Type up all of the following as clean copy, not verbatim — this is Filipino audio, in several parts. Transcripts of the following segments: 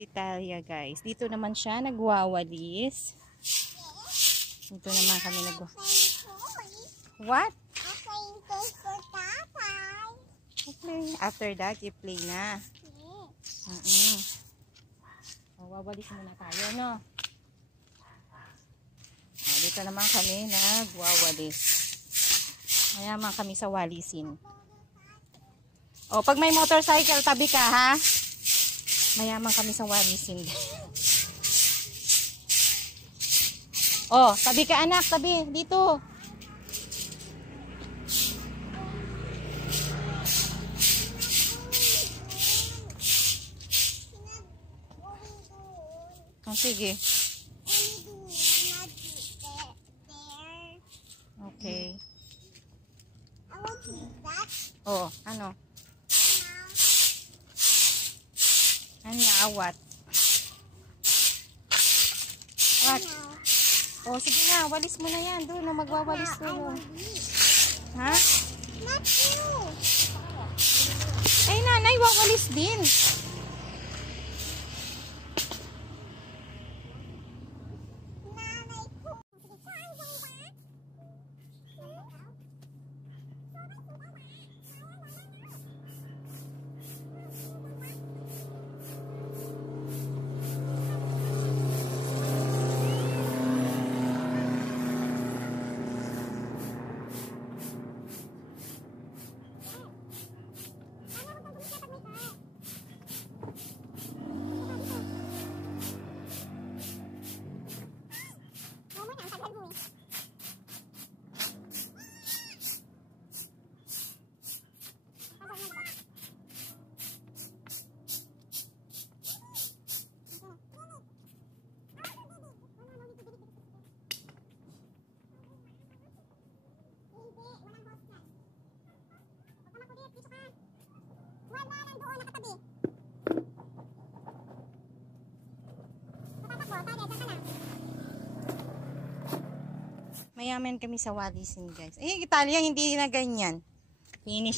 Italia guys. Dito naman siya nagwawalis. Dito naman kami What? Okay. After that, you play na. Wawalis muna tayo, no? Dito naman kami nagwawalis. Mayaman kami sa walisin. Pag may motorcycle, tabi ka, ha? Mayaman kami sa walisin. Tabi ka, anak, tabi. Dito. Sige. Okay. Ano? What? Sige na, walis mo na yan. Doon, magwawalis doon. Ha? Not you. Ay, nanay, wawalis din. Mayaman kami sa walisin guys. Italia hindi na ganyan. Finish.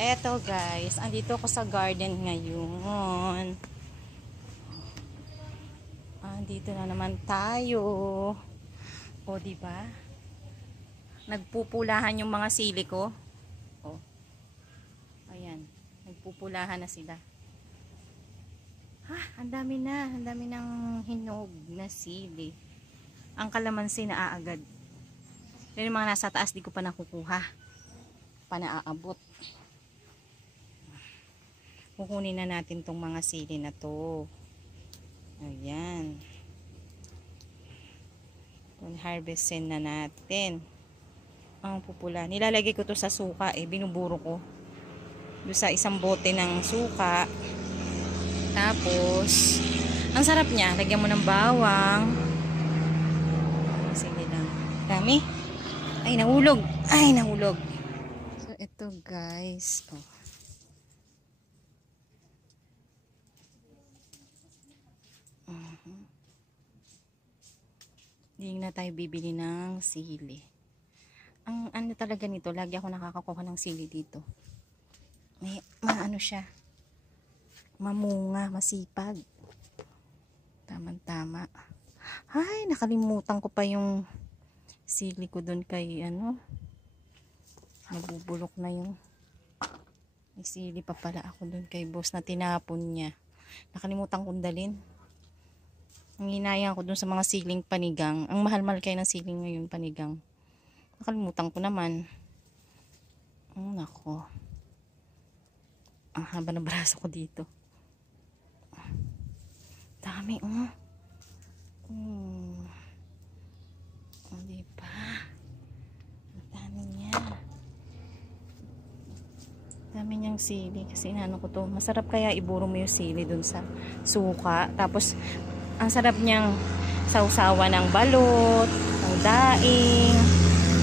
Eto guys, andito ako sa garden ngayon. Andito na naman tayo. Diba? Nagpupulahan yung mga sili ko. Ayan, nagpupulahan na sila. Ang dami ng hinog na sili. Ang kalamansi na aagad. Pero yung mga nasa taas, di ko pa nakukuha. Pa naaabot. Kukunin na natin tong mga sili na to. Ayan. Harvestin na natin. Ang pupula. Nilalagay ko to sa suka. Binuburo ko. Doon sa isang bote ng suka. Tapos, ang sarap niya. Lagyan mo ng bawang. Sige lang. Dami. Ay, nahulog. So, ito guys. Hindi na tayo bibili ng sili. Ang ano talaga nito, lagi ako nakakakuha ng sili dito. May ano siya. Mamunga, masipag. Tama-tama. Ay, nakalimutan ko pa yung sili ko doon kay nabubulok na yung may sili pa pala ako doon kay boss na tinapon niya. Nakalimutan kong dalhin. Ang hinayang ko doon sa mga siling panigang. Ang mahal-mahal kayo ng siling ngayon panigang. Nakalimutan ko naman. Nako. Ang haba ng braso ko dito. Dami diba? Ang dami niya. Dami niyang sili. Kasi inano ko to. Masarap kaya iburo mo yung sili dun sa suka. Tapos, ang sarap niyang sausawa ng balot, ng daing,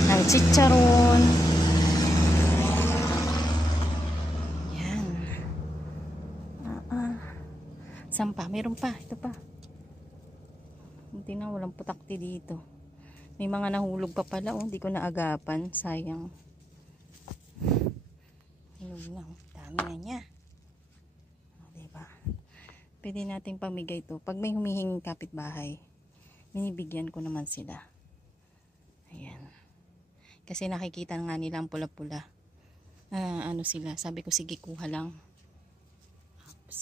ng chicharon. Yan. Saan pa? Meron pa. Ito pa. Hindi na, walang putakti dito. May mga nahulog pa pala. Hindi ko naagapan. Sayang. Hinog na. Dami na niya. Diba? Pwede nating pamigay to. Pag may humihinging kapitbahay, binibigyan ko naman sila. Ayan. Kasi nakikita nga nila ang pula-pula. Ano sila, sabi ko sige kuha lang. Oops.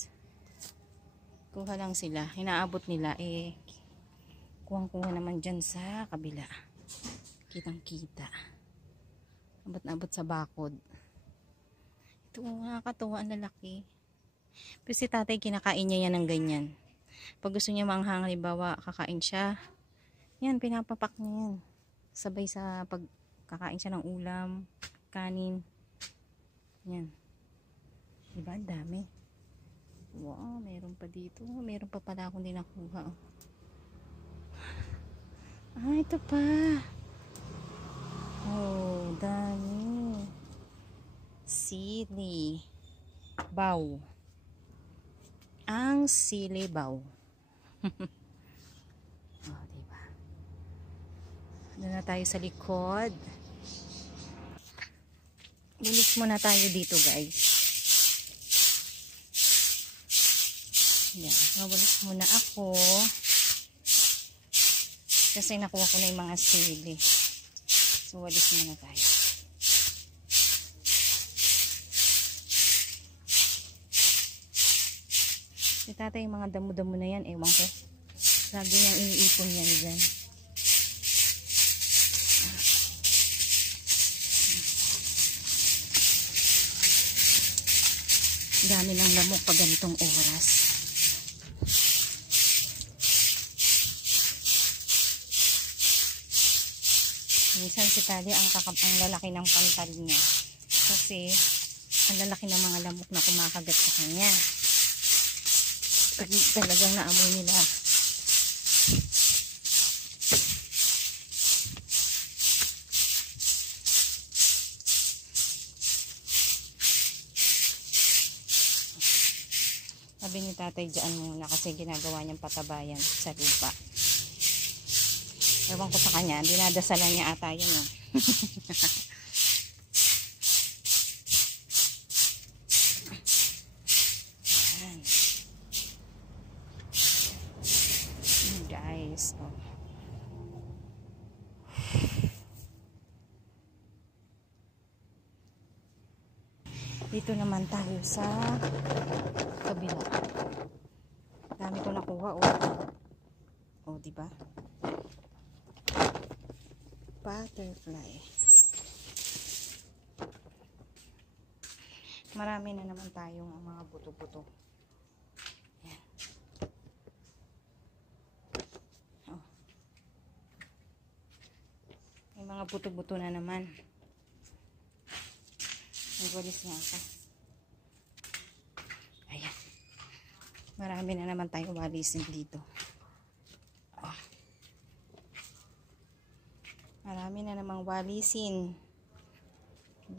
Kuha lang sila. Hinaabot nila kuhang-kuha naman dyan sa kabila. Kitang-kita. Abot-abot sa bakod. Ito, nakakatuwa ang lalaki. Pero si tatay, kinakain niya yan ng ganyan. Pag gusto niya manghang, halimbawa, kakain siya. Yan, pinapapak niya yan. Sabay sa pagkakain siya ng ulam, kanin. Yan. Diba? Ang dami. Wow, meron pa dito. Meron pa pala akong din nakuha. Ito pa. Oh, dami. Sili. Baw. Ang silibaw. Oh, diba? Doon na tayo sa likod. Bulis muna tayo dito, guys. Yan. Mabulis muna ako. Kasi nakuha ko na yung mga sili. So, walis muna tayo. Si tatay, yung mga damo-damo na yan, ewan ko. Lagi niyang iniipon yan dyan. Dami ng lamok pag ganitong oras. Minsan si Talia ang lalaki ng pantal niya. Kasi ang lalaki ng mga lamok na kumakagat sa kanya. Talagang naamoy nila. Sabi ni tatay, dyan muna kasi ginagawa niyang patabayan sa lupa. Ewan ko sa kanya, dinadasalan niya ata yun. Oh. Guys, oh. Dito naman tayo sa kabila. Dami ko nakuha, oh. Oh, diba? Butterfly. Marami na naman tayong mga buto-buto. Yan. Oh. May mga buto-buto na naman. Nagwalis nga ako. Ayan. Marami na naman tayong walisin dito. Oh. Marami na namang walisin.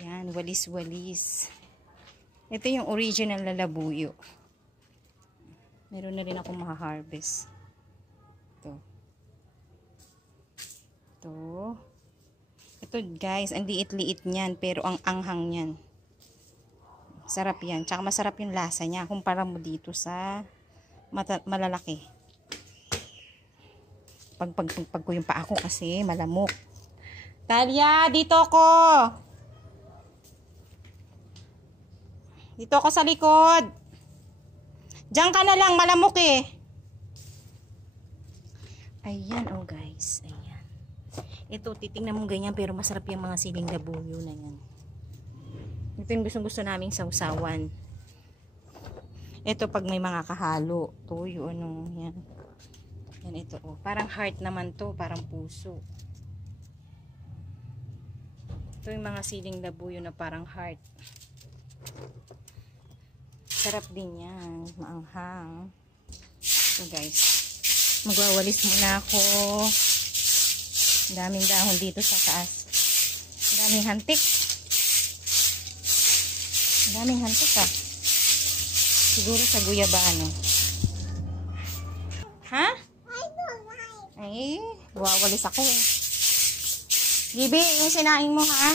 Yan, walis-walis. Ito yung original na labuyo. Meron na rin akong maha-harvest. Ito. Ito. Ito guys, ang liit-liit niyan, pero ang anghang niyan. Sarap yan. Tsaka masarap yung lasa niya. Kumpara mo dito sa malalaki. Pag ko yung paa ko kasi malamok. Talia, dito ako! Dito ako sa likod. Diyan ka na lang, malamok eh. Ayan, oh guys. Ayan. Ito, titingnan mo ganyan, pero masarap yung mga siling labuyo na yan. Ito yung gusto naming sausawan. Ito pag may mga kahalo. Ito yung ano, yan. Yan ito, oh. Parang heart naman to, parang puso. Ito yung mga siling labuyo na parang heart. Sarap din yan. Maanghang. So guys, magwawalis muna ako. Daming dahon dito sa taas. Daming hantik. Daming hantik ah. Siguro sa guyabano. Ha? Ay, wawalis ako eh. Gibi, yung sinaing mo ha?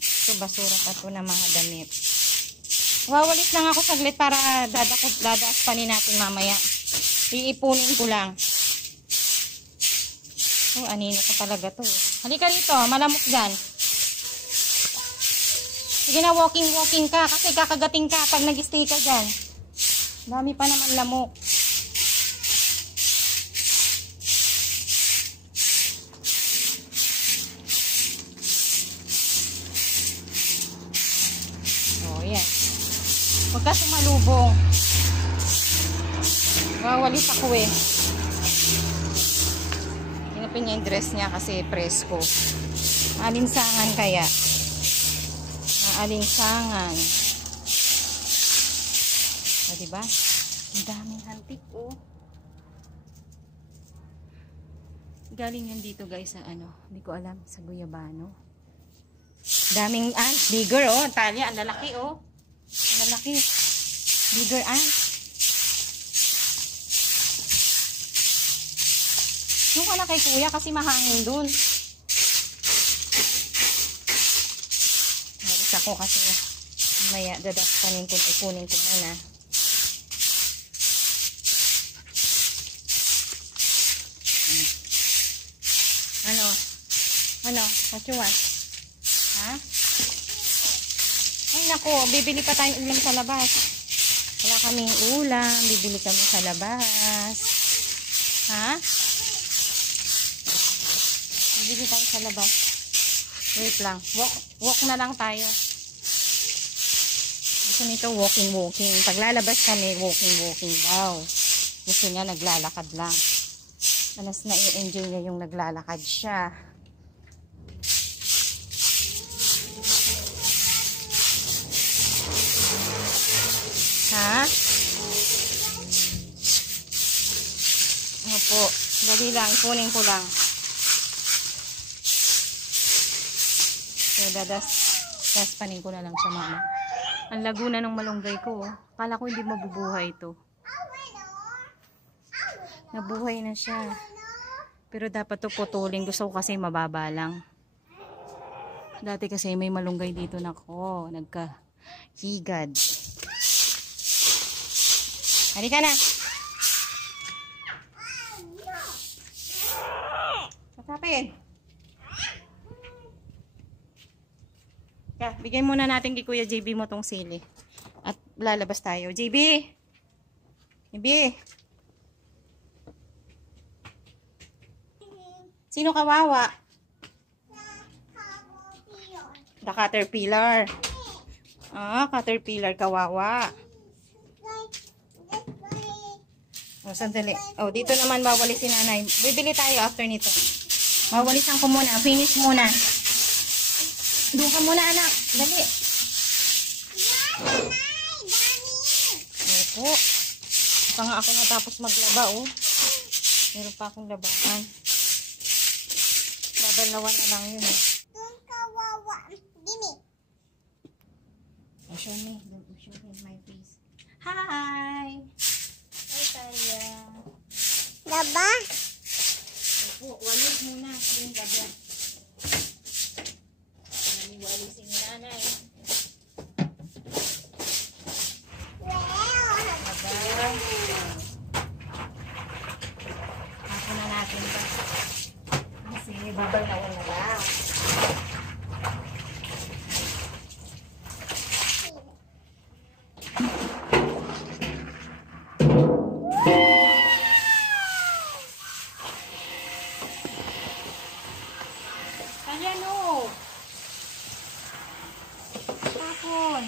Ito basura pa to na mga damit. Wawalis lang ako saglit para dadaspanin natin mamaya. Iipunin ko lang. Oh, anino ko talaga to. Halika rito, malamok dyan. Sige na, walking ka. Kasi kakagating ka pag nag-stay ka dyan. Dami pa naman lamok. Oh, yan. Huwag ka sumalubong. Wawalis ako eh. Ginapin niya yung dress niya kasi presko. Alinsangan kaya. Alinsangan. O, diba? Ang daming hantik, oh. Galing yan dito, guys, sa ano. Hindi ko alam, sa Guyabano. Daming ants. Bigger, oh. Talia, ang lalaki, oh. Ang lalaki. Bigger ants. Yung ka na kay kuya kasi mahangin dun. Balis ako kasi maya dadaspanin ko, ipunin ko muna. Ano? What you want? Ha? Ay nako, bibili pa tayong ulam sa labas. Wala kaming ulam, bibili kami sa labas. Ha? Bibili tayo sa labas. Wait lang. Walk na lang tayo. Gusto nito walking. Paglalabas kami, walking daw. Gusto niya naglalakad lang. Alas na i-enjoy niya yung naglalakad siya. Ha? Opo. Dali lang. Ipunin ko lang. So, daspanin ko na lang siya, mama. Ang laguna ng malunggay ko, oh. Akala ko hindi mabubuhay ito. Nabuhay na siya. Pero dapat to putulin. Gusto ko kasi mababa lang. Dati kasi may malunggay dito na ko. Nagkahigad. Halika na. Kapapin. Bigyan muna natin kay Kuya JB mo tong sili. At lalabas tayo. JB! Sino kawawa? The caterpillar. Caterpillar kawawa. O, sandali. O, dito naman wawalis si nanay. Bibili tayo after nito. Wawalisan ko muna. Finish muna. Doon ka muna, anak. Dali. Opo. Pa nga ako natapos maglaba, oh. Meron pa akong labahan. Babalawan na lang yun, eh. Doon kawawa. Gimme. Show me. Show me my face. Hi! Hi, Talia. Laba? Opo, walis muna. Doon gabi. Walisin ni nanay. Ako na natin ito. Kasi babalawan na lang. Kanya no. Tapon.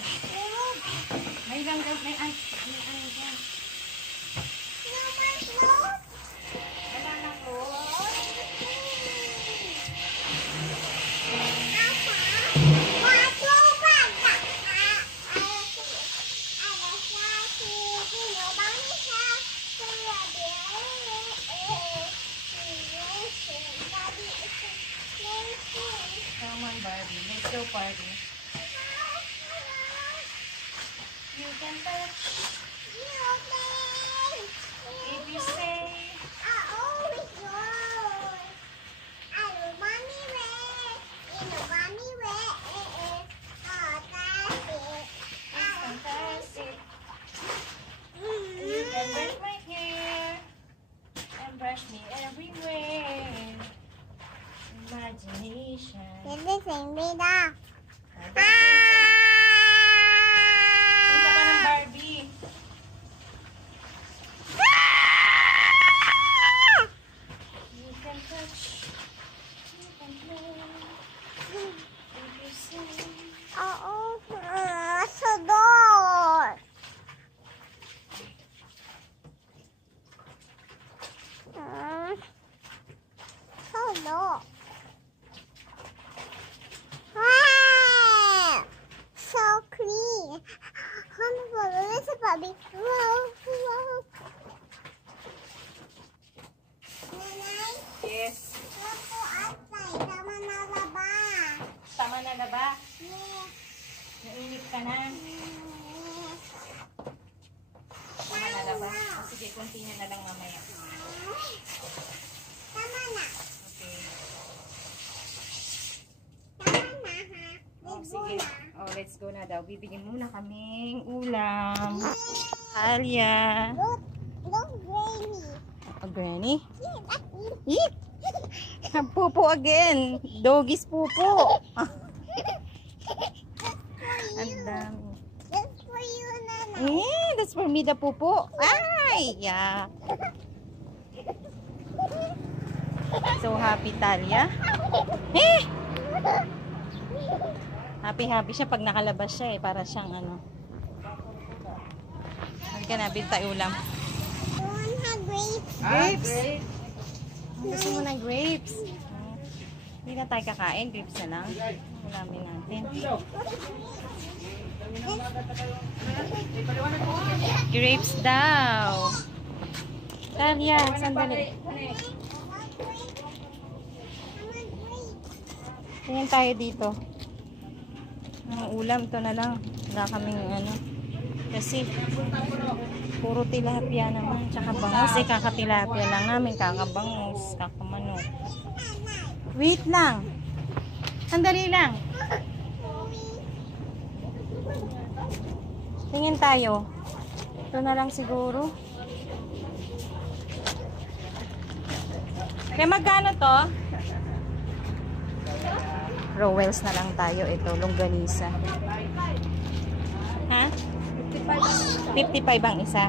May langgaw, may ay dyan. Wala na po. Come on, Barbie. Let's go party. You can touch. If you say. Fantastic. continue na lang mamaya. Tama na. Okay. Tama na, ha? Oh, Let's go sige. na. Oh, let's go na daw. Bibigyan muna kaming ulam. Talia. Look, Granny. Oh, Granny? Yeah, that's me. Eek! Pupo again. Doggies pupo. Ang dami. That's for you, Nana. That's for me the pupo. Ay, yeah. So happy Talia. Happy siya pag nakalabas siya para siyang ano. Halika na, bil tayo ulam. You want her grapes? Grapes? Gusto mo ng grapes? Hindi na tayo kakain, grapes na lang. Ulamin natin. Grapes daw. Talia, sandali. Tingin tayo dito. Ang ulam, to na lang. Wala kaming ano. Kasi, puro tilapia naman. Tsaka bangus. Kakatilapia lang namin. Kakabangus. Kakamano. Wait lang. Sandali lang. Tingin tayo. Ito na lang siguro. Kaya magkano to? Rowells na lang tayo. Ito, longganisa. Ha? 55 ang isa.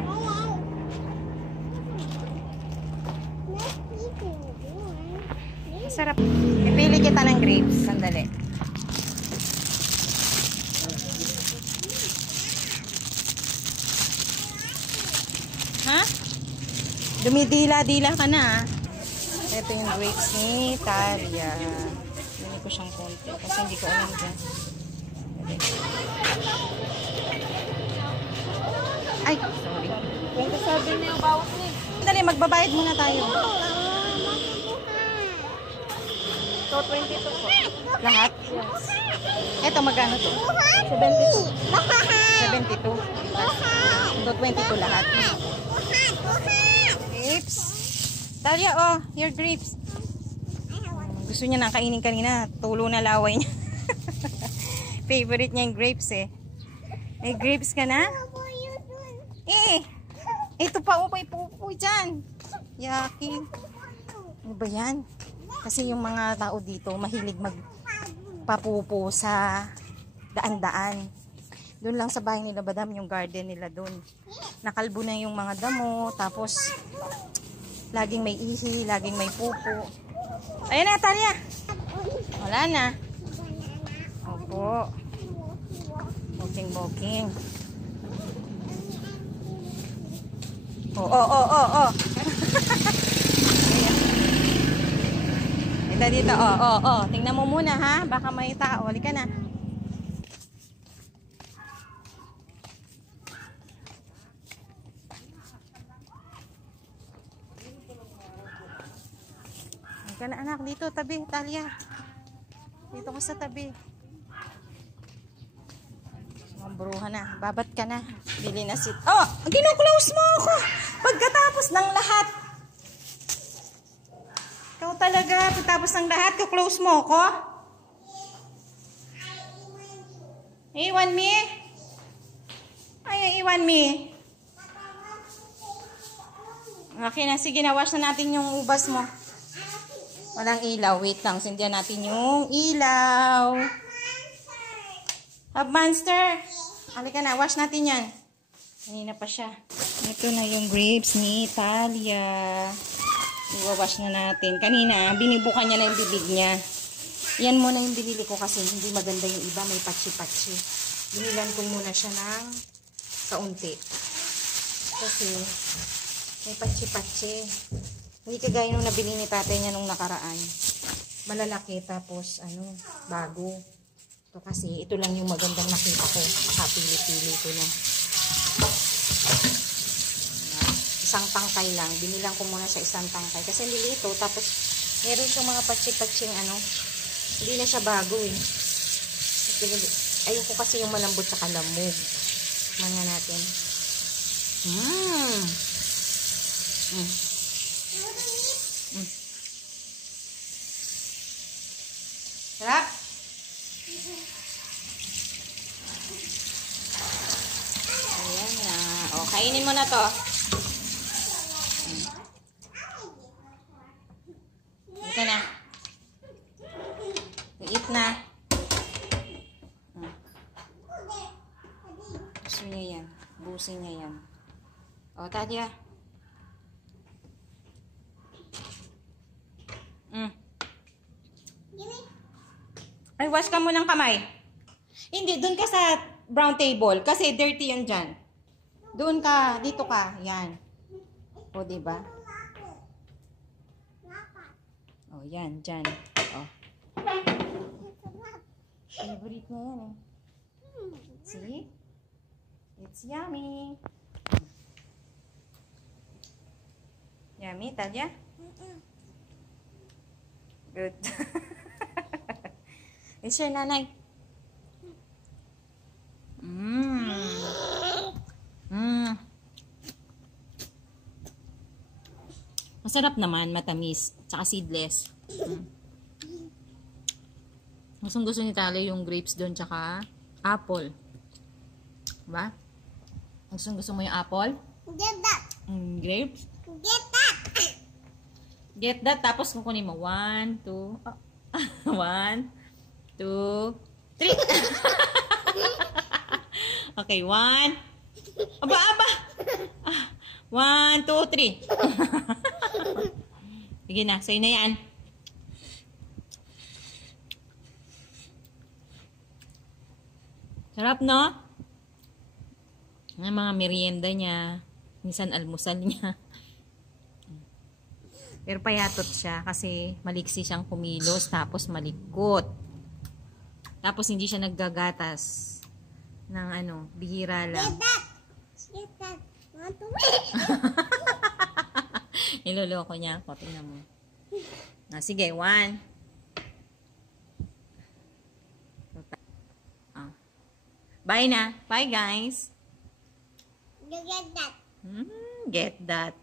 Masarap. Ipili kita ng grapes. Sandali. Ha? Dumidila-dila ka na. Ito yung grapes ni Talia. Hindi ko siyang konti. Kasi hindi ko alam dyan. Ay, sorry. 27 na yung bawat niya. Dali, magbabayad muna tayo. So, 22 po. Lahat? Yes. Ito, magkano to? 72. 72. So, 22 lahat. Grapes. Talia, oh, your grapes. Gusto niya na kainin kanina. Tulo na laway niya. Favorite niya yung grapes eh. May grapes ka na? Ito pa, oh, may pupo dyan. Yaki. Ano ba yan? Kasi yung mga tao dito, mahilig magpapupo sa daan-daan. Doon lang sa bahay nila, Badam, yung garden nila doon. Nakalbo na yung mga damo, tapos laging may ihi, laging may pupo. Ayan na, Talia. Wala na. Opo. Boking. Oh. Ito dito, oh. Tingnan mo muna, ha? Baka may tao. Halika na. Halika na, anak. Dito, tabi, Talia. Dito ka sa tabi. Bruha na. Babat ka na. Bili na sit. Oh! Kino-close mo ako! Pagkatapos ng lahat. Ikaw talaga. Pagkatapos ng lahat, ka-close mo ako? Iwan me? Ay, iwan me. Okay na. Sige na. Wash na natin yung ubas mo. Walang ilaw. Wait lang. Sindihan natin yung ilaw. Have monster. Halika na, wash natin yan. Kanina pa siya. Ito na yung grapes ni Talia. Iwawash na natin. Kanina, binibukan niya na yung bibig niya. Yan muna yung binili ko kasi hindi maganda yung iba. May patsi-patsi. Binilan ko muna siya ng kaunti. Kasi may patsi-patsi. Hindi kagaya nung nabili ni tatay niya nung nakaraan. Malalaki tapos bago. Ito kasi, ito lang yung magandang nakita ko. Kapili-pili ko na. Isang tangkay lang. Binilang ko muna sa isang tangkay. Kasi lilito. Tapos, meron siyang mga patsi-patsing Hindi na siya bago eh. Ayoko kasi yung malambot sa kalamog. Manya natin. Mm. Mm. Sarap? Ayan na. O, kainin mo na to. Ito na. Eat na. Gusto niya yan. Busin niya yan. O, Tadia. Ay, wash ka mo ng kamay. Hindi, doon ka sa brown table. Kasi dirty yan dyan. Doon ka, dito ka. Yan. O, diba? O, yan, dyan. O. Favorite niya yan eh. See? It's yummy. Yummy, Tadia? Good. It's your nanay. Masarap naman, matamis. Tsaka seedless. Gusto ni Tali yung grapes doon, tsaka apple. Diba? Gusto mo yung apple? Get that. Grapes? Get that. Get that. Tapos kukunin mo. 1, 2. 1, 2, 3. Okay, 1. Aba. 1, 2, 3. Sige na. Sa'yo na yan. Sarap, no? Ang mga merienda niya. Minsan almusal niya. Pero payatot siya kasi maliksi siyang kumilos tapos malikot. Tapos hindi siya naggagatas ng bihira lang. Get that. Get that. Want to Niloloko niya ako. Tingnan mo. Sige, 1. Bye na. Bye, guys. You get that. Get that.